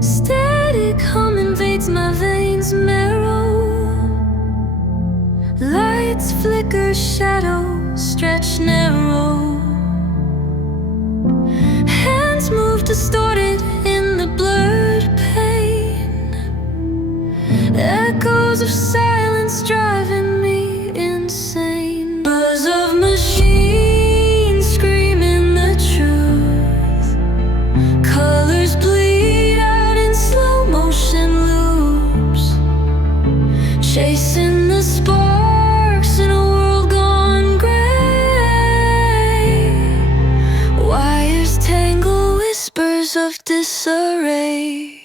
Static hum invades my veins marrow. Lights flicker, shadows stretch narrow. Hands move distorted in the blurred pain. Echoes of silence driving me insane. Buzz of machines screaming the truth. Colors bleed out in slow motion loops. Chasing the sparks in a world gone gray. Wires tangle, whispers of disarray.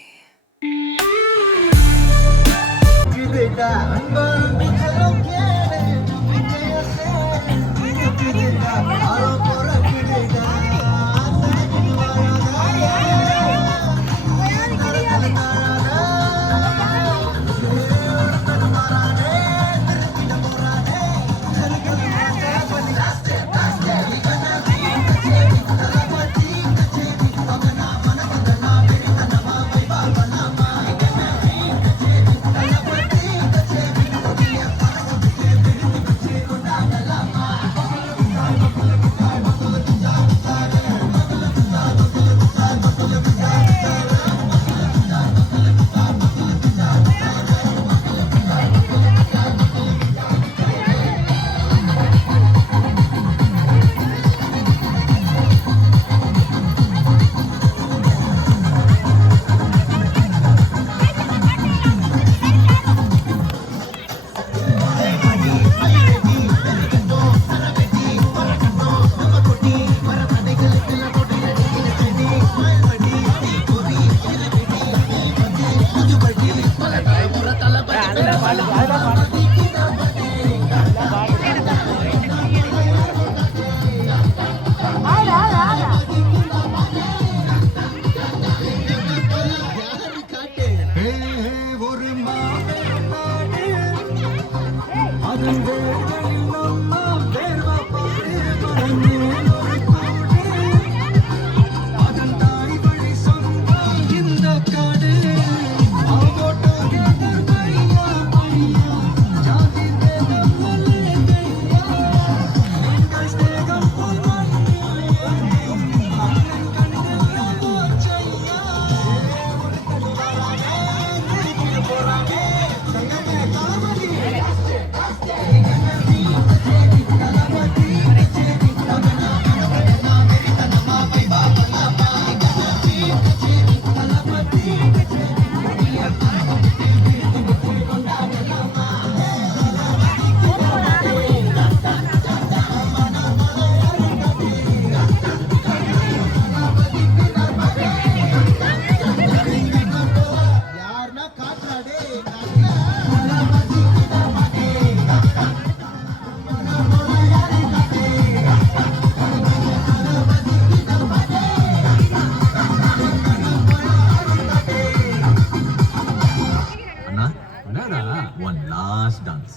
One last dance.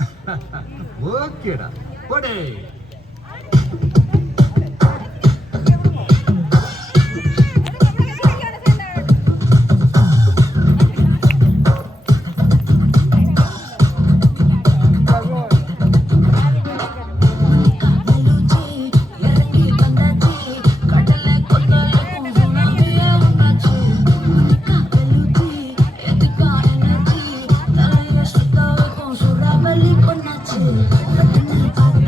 Okay, da. Pode. Con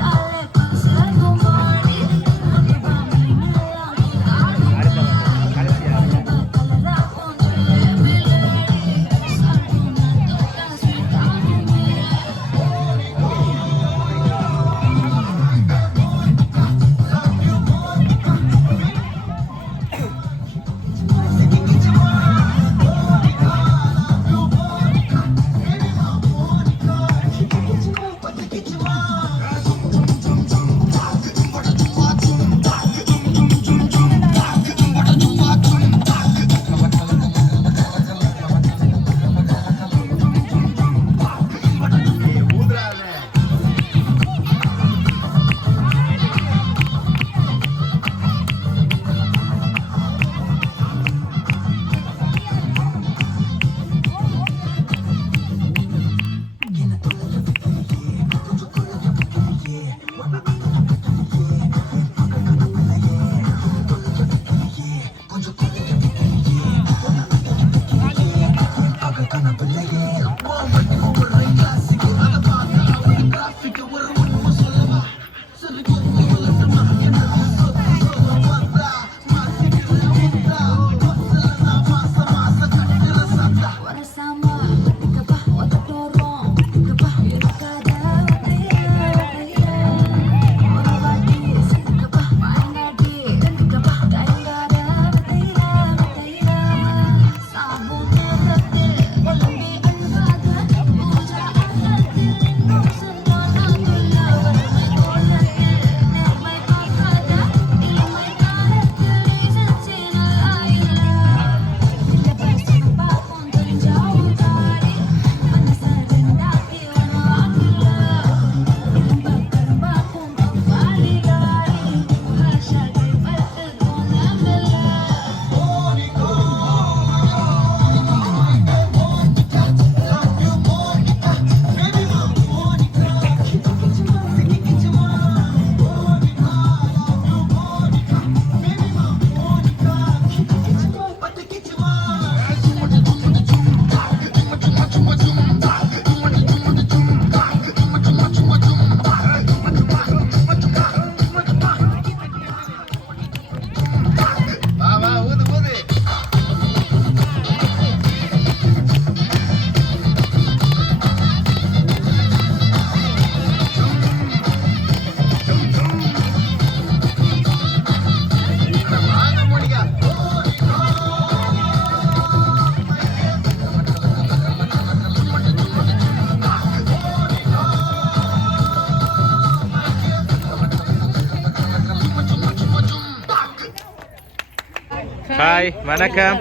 hi வணக்கம்.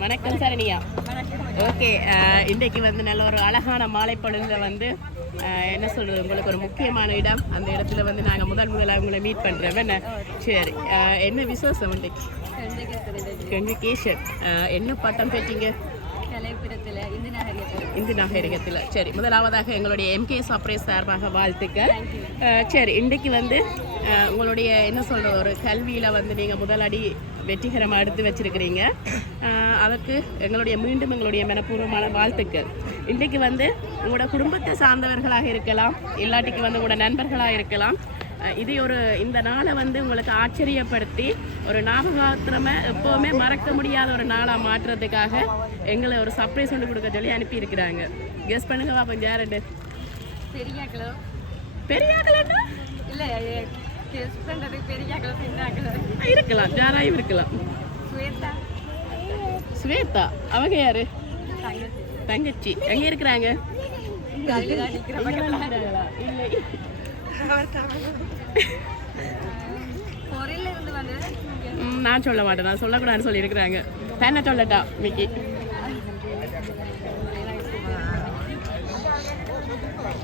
வணக்கம் Saranya. Okay, இன்றைக்கு வந்து நல்ல ஒரு அழகான மாலை பொழுதுல வந்து என்ன சொல்கிறது, உங்களுக்கு ஒரு முக்கியமான இடம். அந்த இடத்துல வந்து நாங்கள் முதலாக உங்களை மீட் பண்ணுறோம். என்ன சரி, என்ன விசேஷம் இன்றைக்கு? கன்விகேஷன். என்ன பட்டம் பெற்றீங்க? இந்து நாகரிகத்தில். சரி, முதலாவதாக எங்களுடைய எம்கே சர்ப்ரைஸ் சார்பாக வாழ்த்துக்கள். சரி, இன்றைக்கு வந்து உங்களுடைய என்ன சொல்கிறது, ஒரு கல்வியில் வந்து நீங்கள் முதலடி வெற்றிகரமாக எடுத்து வச்சிருக்கிறீங்க. அதற்கு மீண்டும் எங்களுடைய மனப்பூர்வமான வாழ்த்துக்கள். இன்றைக்கு வந்து உங்களோட குடும்பத்தை சார்ந்தவர்களாக இருக்கலாம், இல்லாட்டிக்கு வந்து உங்களோட நண்பர்களாக இருக்கலாம். இந்த நாளை வந்து உங்களுக்கு ஆச்சரியப்படுத்தி ஒரு ஞாபகாத்திரமாக எப்போவுமே மறக்க முடியாத ஒரு நாளாக மாற்றுறதுக்காக எங்களை ஒரு சர்ப்ரைஸ் ஒன்று கொடுக்க சொல்லி அனுப்பியிருக்கிறாங்க. கெஸ் பண்ணுங்க பாப்போம், யாருண்டு? பெரியாக்கலா இல்லை, இருக்கலாம், யாராயும் இருக்கலாம். ஸ்வேதா, அவங்க யாரு? தங்கச்சி. எங்க இருக்கிறாங்க? இல்லை, நான் சொல்ல மாட்டேன், நான் சொல்லக்கூடாதுன்னு சொல்லியிருக்கிறாங்க. என்ன சொல்லட்டா மிக்கி?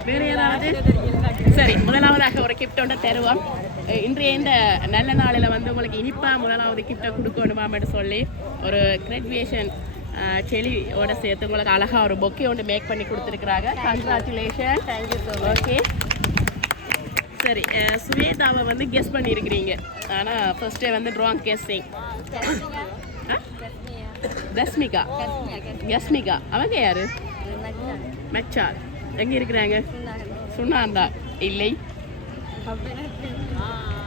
வேறு ஏதாவது? சரி, முதலாவதாக ஒரு கிஃப்ட் ஒன்று தருவோம். இன்றைய இந்த நல்ல நாளில் வந்து உங்களுக்கு இனிப்பாக முதலாவது கிஃப்டை கொடுக்கணுமான்னு சொல்லி ஒரு கிராஜுவேஷன் செடியோட சேர்த்து உங்களுக்கு அழகாக ஒரு பொக்கே ஒன்று மேக் பண்ணி கொடுத்துருக்குறாங்க. Congratulation. Thank you so much. Okay, சரி, ஸ்வேதாவை வந்து கெஸ் பண்ணியிருக்கிறீங்க. ஆனால் ஃபர்ஸ்டே வந்து ராங் கெஸ்ஸிங். யஸ்மிகா, அவங்க யாரு? மச்சார். எங்கே இருக்கிறாங்க? சுண்ணாந்தா. இல்லை,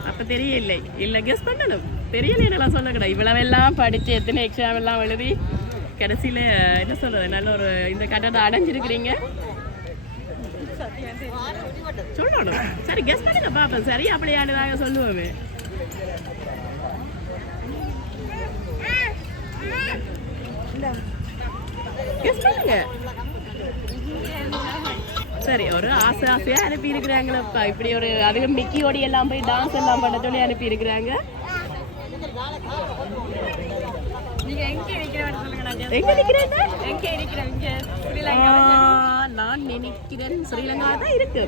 அப்போ தெரியலை. இல்லை, கெஸ் பண்ணணும். தெரியல சொல்லக்கூடாது. இவ்வளவெல்லாம் படித்து எத்தனை எக்ஸாம் எல்லாம் எழுதி கடைசியில் என்ன சொல்கிறது, நல்ல ஒரு இந்த கட்டத்தை அடைஞ்சிருக்கிறீங்க. சொல்லணும். சரி, கெஸ் பண்ணுங்க பாப்போம். சரி, அப்படியானு நாங்கள் சொல்லுவோமே. கெஸ் பண்ணுங்க. சரி, ஒரு ஆசையாக அனுப்பி இருக்கிறாங்களப்பா. இப்படி ஒரு அதிகம் மிக்கியோடி எல்லாம் போய் டான்ஸ் எல்லாம் பண்ண சொல்லி அனுப்பி இருக்கிறாங்க. நான் நினைக்கிறேன் ஸ்ரீலங்கா தான் இருக்கு.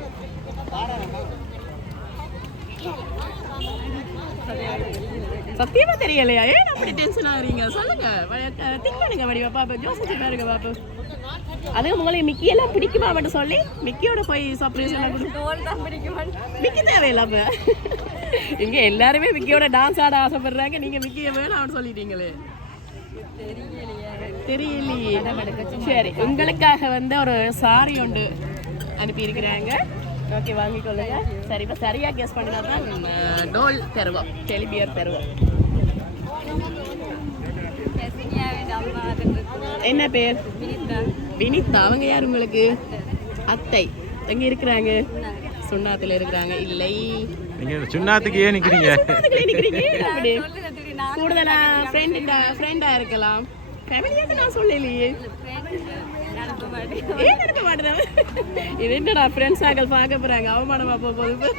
சத்தியமா தெரியலையா? ஏன் அப்படி டென்ஷன் ஆகுறீங்க? சொல்லுங்க, திங்க் பண்ணுங்க. வடிவா பாப்பா, ஜோசிச்சு பாருங்க பாப்பா. அது உங்களுக்கு மிக்கி எல்லாம் பிடிக்குமா மட்டும் சொல்லி மிக்கியோட போய் சர்ப்ரைஸ் எல்லாம் மிக்கி தேவையில்லாம இங்க எல்லாருமே மிக்கியோட டான்ஸ் ஆட ஆசைப்படுறாங்க. நீங்க மிக்கிய வேணும் அவன் சொல்லிட்டீங்களே. தெரியலையே. சரி, உங்களுக்காக வந்து ஒரு சாரி ஒன்று அனுப்பி இருக்கிறாங்க. ஓகே, வாங்கிக்கொள்ளுங்க. சரி, இப்போ சரியா கெஸ் பண்ணினா தான் டோல் தருவோம், டெலிபியர் தருவோம். என்ன பேர்? வினிதா. அவங்க யார் உங்களுக்கு? அத்தை. எங்க இருக்கிறாங்க? சுண்ணாத்துல இருக்கிறாங்க. இல்லை, நீங்க சுண்ணாத்துக்கு ஏன் நிக்கிறீங்க? அப்படி கூடுதலா ஃப்ரெண்டா இருக்கலாம். ஃபேமிலியாக நான் சொல்லலையே. ஏன் நடக்க மாட்டேன்? இது என்னடா ஃப்ரெண்ட்ஸ் ஆக்கள் பார்க்க போறாங்க, அவமானமா போகுது.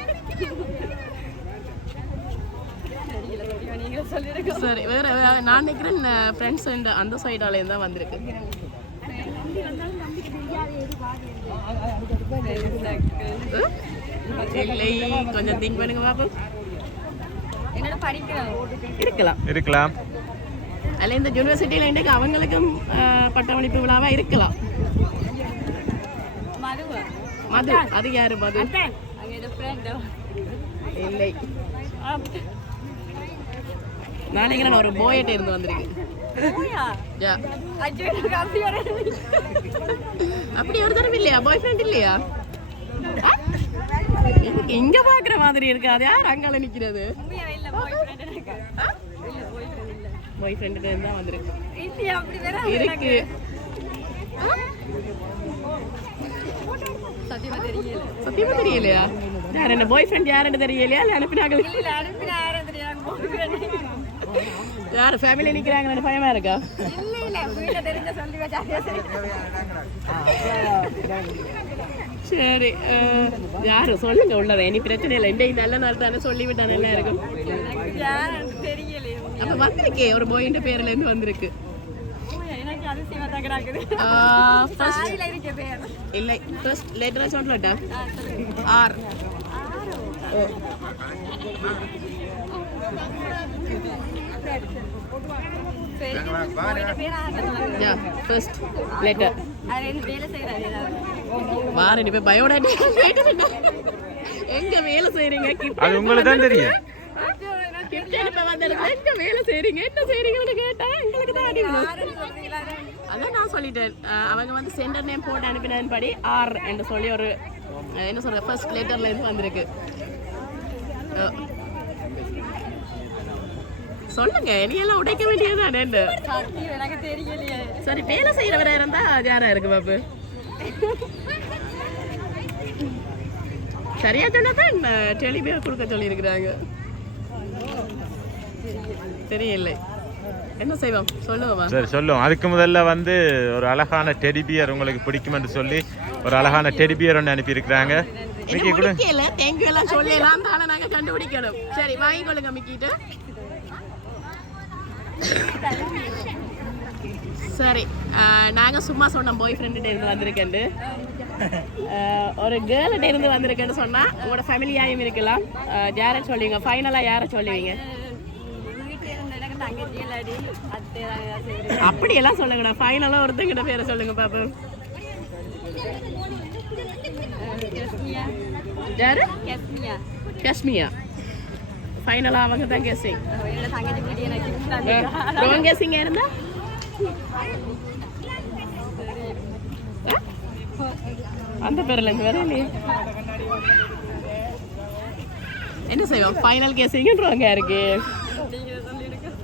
சரி, வேற நான் நினைக்கிறேன் ஃப்ரெண்ட்ஸ் அந்த சைடாலேருந்து தான் வந்திருக்கு. இல்லை, கொஞ்சம் திங்க் பண்ணுங்க பாப்போம். இருக்கலாம். அல்ல இந்த யூனிவர்சிட்டியில் இன்றைக்கு அவங்களுக்கும் பட்டமளிப்பு விழாவாக இருக்கலாம். மது. அது யாரு மது? இல்லை, நாளைக்கு நான் ஒரு போயிட்ட இருந்து வந்திருக்கேன். அப்படி ஒரு தரம் இல்லையா? பாய் ஃப்ரெண்ட் இல்லையா? இங்க பாக்குற மாதிரி இருக்காது. யார் அங்கால நிக்கிறது? பாய் ஃப்ரெண்டு தான் வந்திருக்கு. இருக்கு. சத்தியமா தெரியலையா? யார் என்ன பாய் ஃப்ரெண்ட் யாருன்னு தெரியலையா? இல்லை அனுப்பினாங்க. யார் ஃபேமிலி நிற்கிறாங்கன்னு பயமா இருக்கா? சரி யாரு சொல்லுங்க உள்ளத இனி பிரச்சனை இல்லை இன்றைக்கு நல்ல நாள் தானே சொல்லிவிட்டா நல்லா இருக்கும் அப்ப வந்திருக்கே ஒரு பாயிண்ட் பேர்ல இருந்து வந்திருக்கு இல்லை ஃபர்ஸ்ட் லெட்டரா சொல்லட்டா ஆர் ஃபர்ஸ்ட் லெட்டர் வாரடி போய் பயோடேட்டா எங்க வேலை செய்றீங்க அது உங்களுக்கு தான் தெரியும் எங்க வேலை செய்றீங்க என்ன செய்றீங்கன்னு கேட்டா எங்களுக்கு தான் அடி அதான் நான் சொல்லிட்டேன் அவங்க வந்து சென்டர் நேம் போட்டு அனுப்பினதன் படி ஆர் என்று சொல்லி ஒரு என்ன சொல்ற ஃபர்ஸ்ட் லெட்டர்ல இருந்து வந்திருக்கு சொல்லுங்க நீ எல்லாம் உடைக்க வேண்டியதுதானே சரி வேலை செய்யறவரா இருந்தா யாரா இருக்கு பாப்பு சரியா சொன்னதான் டெலிபேர் கொடுக்க சொல்லி இருக்கிறாங்க தெரியல என்ன செய்வோம் சொல்லுவோமா சரி சொல்லுவோம் அதுக்கு முதல்ல வந்து ஒரு அழகான டெடிபியர் உங்களுக்கு பிடிக்குமென்று சொல்லி ஒரு அழகான டெடிபியர் ஒன்று அனுப்பியிருக்கிறாங்க மிக்கி கூட தேங்க்யூ எல்லாம் சொல்லலாம் தானே நாங்க கண்டுபிடிக்கணும் சரி வாங்கிக்கொள்ளுங்க மிக்கிட்டு சரி நாங்க சும்மா சொன்னோம் பாய் ஃப்ரெண்ட்டு இருந்து வந்திருக்கேன் ஒரு கேர்ள்கிட்ட இருந்து வந்திருக்கேன்னு சொன்னா உங்களோட ஃபேமிலியாயும் இருக்கலாம் யாரை சொல்லுவீங்க ஃபைனலா யாரை சொல்லுவீங்க அப்படியெல்லாம் சொல்லுங்கடா ஃபைனலா ஒருத்தங்கிட்ட பேரை சொல்லுங்க பாப்பா யாரு காஷ்மியா ஃபைனலா அவங்க தான் கெஸ்ஸிங் ராங் கெஸ்ஸிங் இருந்தா அந்த பேர்ல இருந்து வேற இல்லையே என்ன செய்வோம் ஃபைனல் கெஸ்ஸிங்ன்றவங்க இருக்கு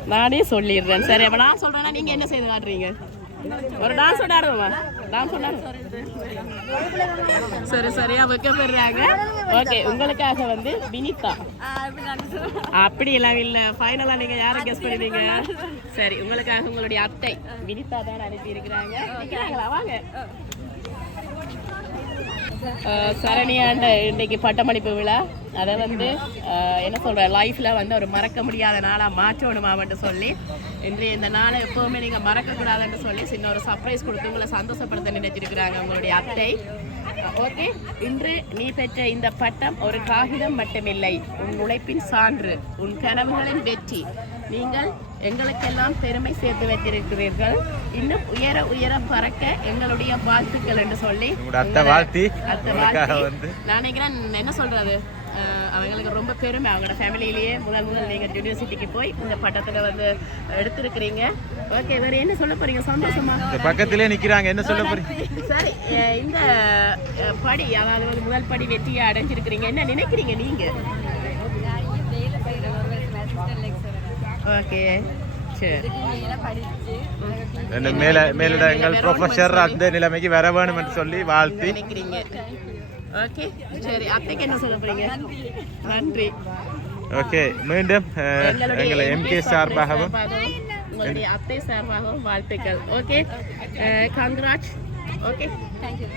நானே சொல்லிடுறேன் சரி அப்ப நான் சொல்றேன்னா நீங்க என்ன செய்து காட்டுறீங்க ஒரு டான்ஸ் ஆடுவோமா டான்ஸ் சரி சரியா வைக்க போடுறாங்க ஓகே உங்களுக்காக வந்து வினிதா அப்படி எல்லாம் இல்ல ஃபைனலா நீங்க யாரை கெஸ் பண்ணுவீங்க சரி உங்களுக்காக உங்களுடைய அத்தை வினிதா தான் அனுப்பி இருக்கிறாங்க வாங்க சரணியாண்ட இன்னைக்கு பட்டமளிப்பு விழா அதை வந்து என்ன சொல்கிறேன் லைஃப்பில் வந்து ஒரு மறக்க முடியாத நாளாக மாற்றணுமாவன்ட்டு சொல்லி இன்று இந்த நாளை எப்போவுமே நீங்கள் மறக்கக்கூடாதுன்னு சொல்லி சின்ன ஒரு சர்ப்ரைஸ் கொடுத்து உங்களை சந்தோஷப்படுத்த நினைச்சிருக்கிறாங்க உங்களுடைய அத்தை ஓகே இன்று நீ பெற்ற இந்த பட்டம் ஒரு காகிதம் மட்டுமில்லை உன் உழைப்பின் சான்று உன் கனவுகளின் வெற்றி நீங்கள் எங்களுக்கெல்லாம் பெருமை சேர்த்து வைத்திருக்கிறீர்கள் இன்னும் உயர உயர பறக்க எங்களுடைய வாழ்த்துக்கள் என்று சொல்லி அத்தை வாழ்த்தி நான் நினைக்கிறேன் என்ன சொல்றது அவங்களுக்கு ரொம்ப பெருமை அவங்களோட ஃபேமிலியிலேயே முதல் நீங்கள் யூனிவர்சிட்டிக்கு போய் இந்த பட்டத்தில் வந்து எடுத்திருக்கிறீங்க ஓகே வேறு என்ன சொல்ல போறீங்க சந்தோஷமா பக்கத்திலே நிற்கிறாங்க என்ன சொல்ல போறீங்க சரி இந்த படி அதாவது வந்து முதல் படி வெற்றியை அடைஞ்சிருக்கிறீங்க என்ன நினைக்கிறீங்க நீங்க ஓகே சரி மேலிட எங்கள் ப்ரொஃபஸர் அந்த நிலைமைக்கு வர வேணும் என்று சொல்லி வாழ்த்தி நினைக்கிறீங்க ஓகே சரி அத்தைக்கு என்ன சொல்ல போறீங்க நன்றி ஓகே மீண்டும் எங்களை எம்கே சார்பாகவும் உங்களுடைய அத்தை சார்பாகவும் வாழ்த்துக்கள் ஓகே கங்க்ராட்ஸ் ஓகே தேங்க்யூ